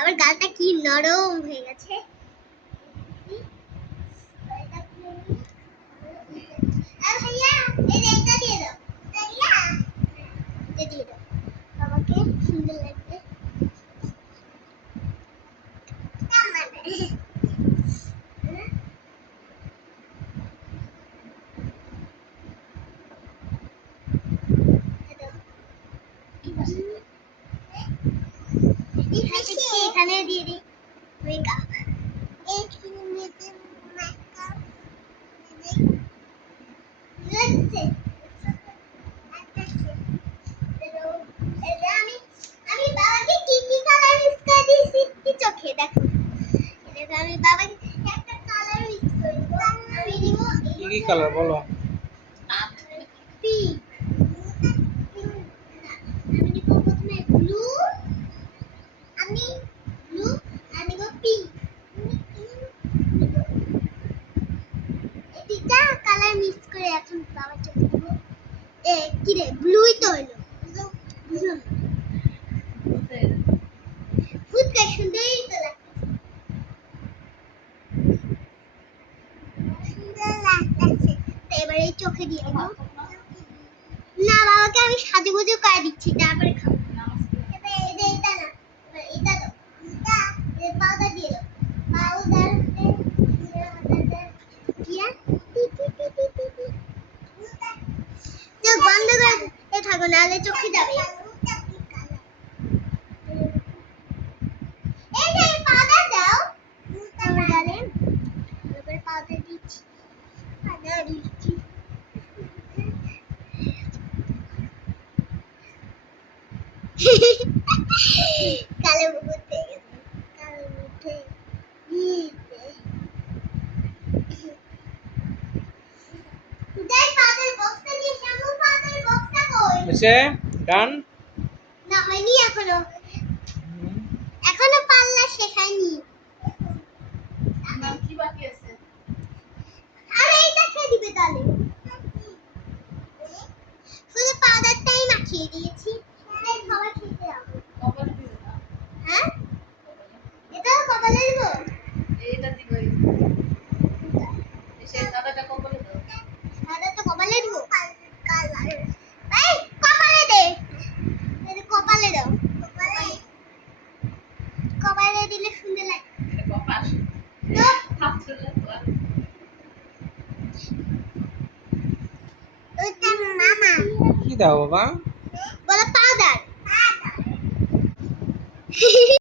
বাবার গালটা কি নরম হয়ে গেছে। ভাইয়া এটা দিয়ে দাও, এটা দিয়ে দাও, বাবাকে সুন্দর লাগবে। এখানে দিয়ে দিই মেকআপ। আমি বাবাকে কি কি কালার মিক্স করে দিয়েছি কি চোখে দেখো। এটা আমি বাবাকে একটা কালার মিক্স করে দেব। আমি দিব কি কি কালার বলো? পিঙ্ক, আমি দিব প্রথমে ব্লু, আমি ব্লু আর দিব পিঙ্ক। এই তিনটা কালার মিক্স করে এখন বাবার চোখে দেব। কি রে ব্লুই তো হলো, বুঝলাম ফুটকা সুন্দরই তো লাগছে, সুন্দর লাগছে। তো এবারে চোখে দিয়ে দেবো। না বাবাকে আমি সাজুগুজু করে দিচ্ছি তারপরে খাবো। এবার এটা না, এবার এটা দাও, এটা পাউডার দিয়ে দাও, পাউডার দিয়ে চোখ বন্ধ করে থাকো নাহলে চোখে যাবে। এই যে পাউডার দাও, পাউডারে এবার পাউডার দিচ্ছি, পাউডার দিচ্ছি। কালো মুকুট পেয়ে গেছে, কালো মুখে দেখ পাউডার বক্সটা নিয়ে শ্যাম্পু পাউডার বক্সটা কই? এসে ডান না হয়নি এখনো, এখনো পাল্লা শেষ হয়নি। কি বাকি আছে? আরে এটা খেয়ে দিবে তাহলে, শুধু পাউডারটাই মাখিয়ে দিয়েছি, তাই খাবার খেতে হবে। কপালে দিও না। হ্যাঁ এটাও কপালে দেবো, এইটা দিবই। এসে দাদাটা কপালে দাও। সাদা তো কপালে দেবো, কালার এই কপালে দে, এটা কপালে দাও, কপালে, কপালে দিলে সুন্দর লাগে। এটা কপাল। তো হাতটা লাগা। ওটা মামা কি দাও বাবা? বলো পাউডার।